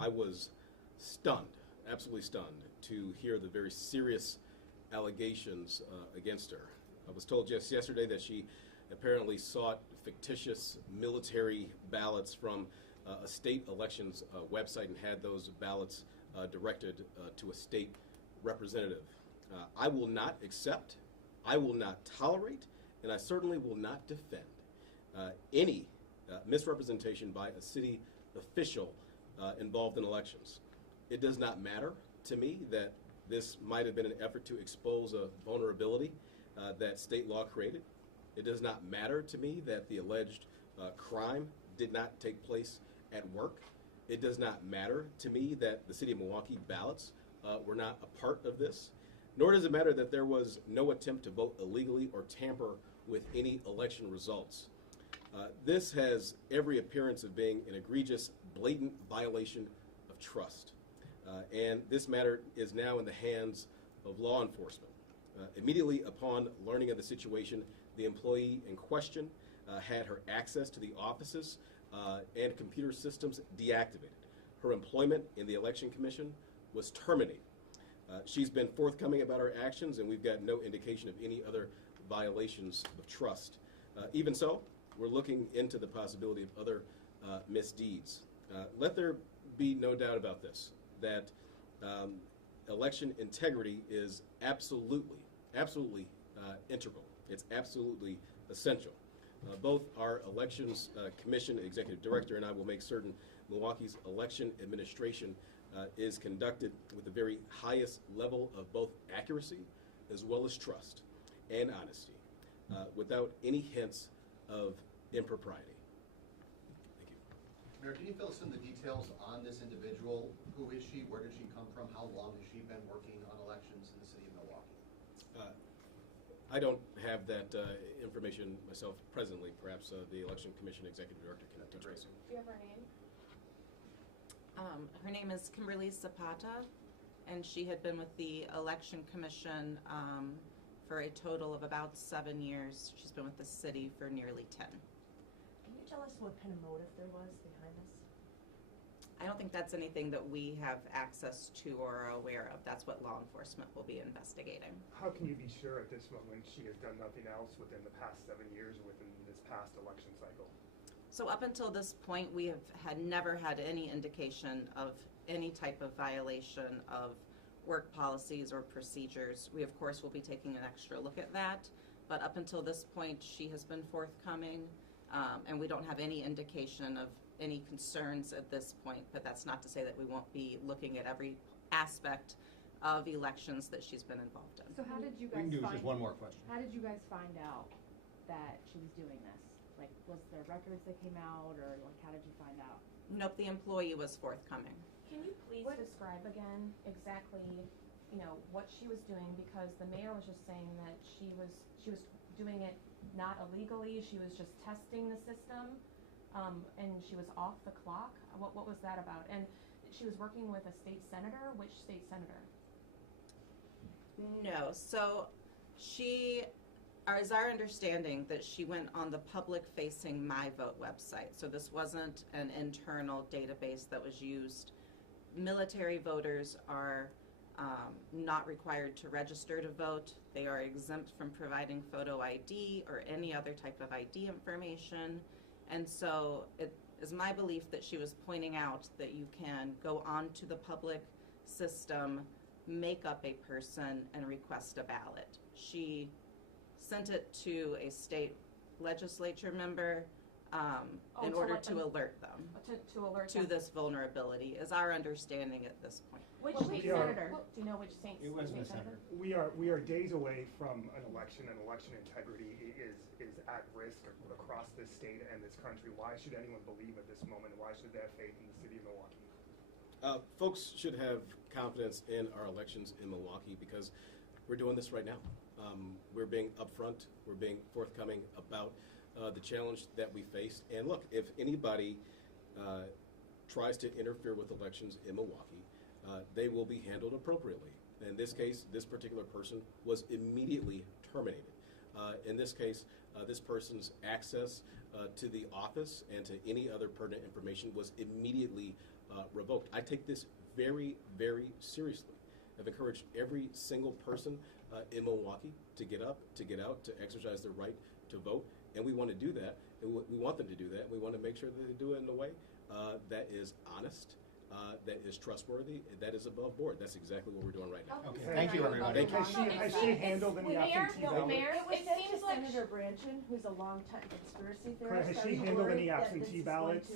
I was stunned, absolutely stunned, to hear the very serious allegations against her. I was told just yesterday that she apparently sought fictitious military ballots from a state elections website and had those ballots directed to a state representative. I will not accept, I will not tolerate, and I certainly will not defend any misrepresentation by a city official involved in elections. It does not matter to me that this might have been an effort to expose a vulnerability that state law created. It does not matter to me that the alleged crime did not take place at work. It does not matter to me that the city of Milwaukee ballots were not a part of this. Nor does it matter that there was no attempt to vote illegally or tamper with any election results. This has every appearance of being an egregious, blatant violation of trust. And this matter is now in the hands of law enforcement. Immediately upon learning of the situation, the employee in question had her access to the offices and computer systems deactivated. Her employment in the Election Commission was terminated. She's been forthcoming about her actions, and we've got no indication of any other violations of trust. Even so, we're looking into the possibility of other misdeeds. Let there be no doubt about this, that election integrity is absolutely integral. It's absolutely essential. Both our Elections Commission Executive Director and I will make certain Milwaukee's election administration is conducted with the very highest level of both accuracy as well as trust and honesty, without any hints of impropriety. Thank you. Mayor, can you fill us in the details on this individual? Who is she? Where did she come from? How long has she been working on elections in the city of Milwaukee? I don't have that information myself presently. Perhaps the Election Commission Executive Director can touch base. Do you have her name? Her name is Kimberly Zapata, and she had been with the Election Commission for a total of about 7 years. She's been with the city for nearly 10. Can you tell us what kind of motive there was behind this? I don't think that's anything that we have access to or are aware of. That's what law enforcement will be investigating. How can you be sure at this moment she has done nothing else within the past 7 years or within this past election cycle? So up until this point, we have never had any indication of any type of violation of work policies or procedures. We, of course, will be taking an extra look at that. But up until this point, she has been forthcoming, and we don't have any indication of any concerns at this point. But that's not to say that we won't be looking at every aspect of elections that she's been involved in. So how did you We can guys do find, just one more question. how did you guys find out that she was doing this? Like, was there records that came out, or like, how did you find out? Nope, the employee was forthcoming. Can you please describe again exactly, what she was doing? Because the mayor was just saying that she was doing it not illegally. She was just testing the system, and she was off the clock. What was that about? And she was working with a state senator. Which state senator? No, so is our understanding that she went on the public-facing MyVote website. So this wasn't an internal database that was used. Military voters are not required to register to vote. They are exempt from providing photo ID or any other type of ID information. And so it is my belief that she was pointing out that you can go onto the public system, make up a person, and request a ballot. She sent it to a state legislature member in order to alert them To alert to them. this vulnerability, is our understanding at this point. Which Well, state we are- senator? Do you know which state? It wasn't state a senator. We are days away from an election, and election integrity is at risk across this state and this country. Why should anyone believe at this moment? Why should they have faith in the city of Milwaukee? Folks should have confidence in our elections in Milwaukee because we're doing this right now. We're being upfront. We're being forthcoming about the challenge that we face. And look, if anybody tries to interfere with elections in Milwaukee, they will be handled appropriately. In this case, this particular person was immediately terminated. In this case, this person's access to the office and to any other pertinent information was immediately revoked. I take this very, very seriously. I've encouraged every single person in Milwaukee to get up, to get out, to exercise their right to vote, and we want to do that. And we want them to do that. We want to make sure that they do it in a way that is honest, that is trustworthy, that is above board. That's exactly what we're doing right now. Okay, thank you, everybody. Thank you. Has she handled any absentee ballots? Mayor, it was It sent seems to like Senator Branchin, who's a longtime conspiracy Correct. theorist. Has Are she you handled worried any that absentee this is going ballots? to